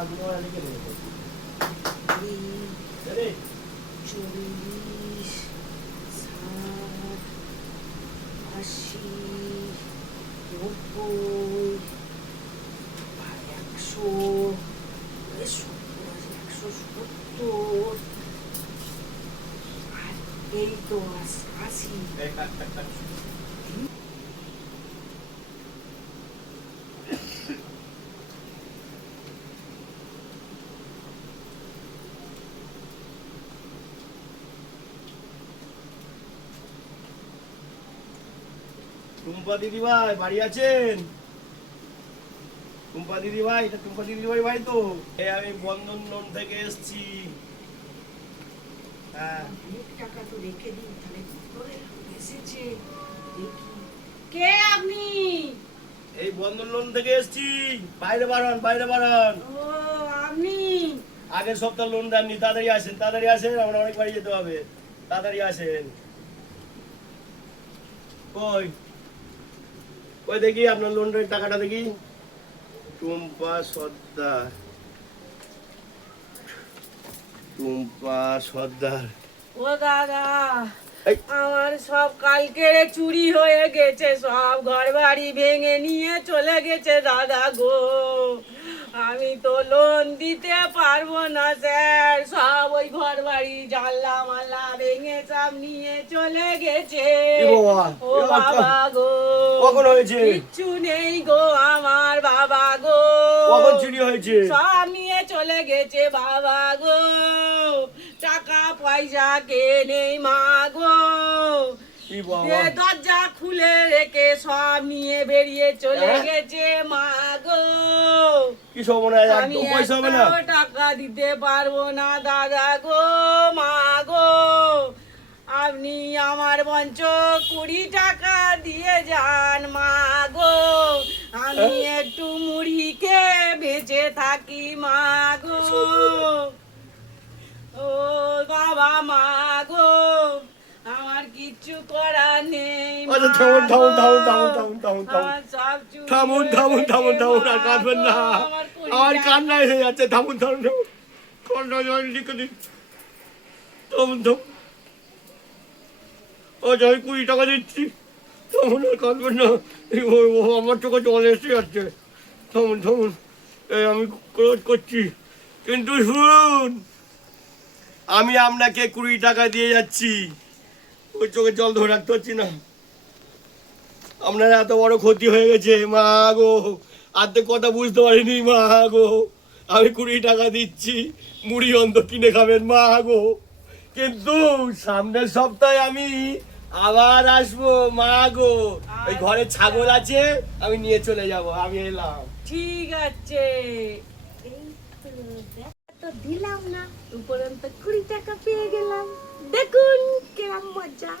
40, 60, 80, 100, 170, এই তো 80। টুম্পা দিদি ভাই বাড়ি আছেন? টুম্পা দিদি ভাই, এটা টুম্পা দিদি ভাই ভাই তো? আমি বন্ধন লোন থেকে এসেছি। হ্যাঁ, অনেক টাকা তো রেখে দিন, তাহলে করে এসেছে দেখি। কে আপনি? এই বন্ধন লোন থেকে এসেছি। বাইরে বাড়ান, বাইরে বাড়ান। ও আপনি? আগের সপ্তাহ লোন দেননি, তাড়াতাড়ি আসেন, তাড়াতাড়ি আসেন, আমরা অনেক বাড়ি যেতে হবে, তাড়াতাড়ি আসেন। কই কই দেখি আপনার লোনের টাকাটা দেখি। টুম্পা সর্দার, টুম্পা সর্দার। ও দাদা, এই, আমার সব কালকেরে চুরি হয়ে গেছে, সব ঘর বাড়ি ভেঙে নিয়ে চলে গেছে দাদা গো। আমি তো লোন দিতে পারবো না স্যার, সব ওই ঘর বাড়ি জানলা মাল্লা ভেঙে সব নিয়ে চলে গেছে। এ বাবা, ও বাবা গো, কখন হয়েছে? কিচ্ছু নেই গো আমার বাবা গো। কখন চুরি হয়েছে? সব নিয়ে চলে গেছে বাবা গো, টাকা পয়সা কে নেই মা গো। কি বাবা, যে দরজা খুলে রেখে সব নিয়ে বেরিয়ে চলে হ্যাঁ? গেছে মা গো। কি সর্বনাশ, আমি একদম পয়সা হবে না? একটাও টাকা দিতে পারবো না দাদা গো, মা গো। আপনি আমার মঞ্চ 20 টাকা দিয়ে যান মা গো, আমি একটু মুড়ি খেয়ে বেঁচে থাকি মা গো। ও বাবা মা গো, আমার কিচ্ছু করার নেই মা আচ্ছা, থামুন, গো। থামুন, থামুন, থামুন, থামুন, থামুন, আমার সব চুরি থামুন, হয়ে থামুন, গেছে থামুন, থামুন, আর মা কাঁদবেন না। গো, আমার 20 আমার টাকা। কান্না এসে যাচ্ছে। থামুন, থামুন, থামুন, কান্না লিখে দিন। থামুন, থামুন। আচ্ছা, আমি 20 টাকা দিচ্ছি। থামুন, আর কাঁদবেন না। আমার চোখে জল এসে যাচ্ছে। থামুন, থামুন, এই আমি ক্রোধ করছি, কিন্তু শুনুন, আমি আপনাকে 20 টাকা দিয়ে যাচ্ছি। ওই চোখে জল ধরে রাখতে পারছি না। আপনার এত বড় ক্ষতি হয়ে গেছে মা গো, আর্ধেক কথা বুঝতে পারিনি মা গো। আমি 20 টাকা দিচ্ছি, মুড়ি অন্ত কিনে খাবেন মা গো। কিন্তু সামনের সপ্তাহে আমি আবার আসবো মা গো। ওই ঘরে ছাগল আছে, আমি নিয়ে চলে যাব। আমি এলাম। ঠিক আছে, এই তো দিলাম না, উপরন্ত 20 টাকা পেয়ে গেলাম। দেখুন কেমন মজা।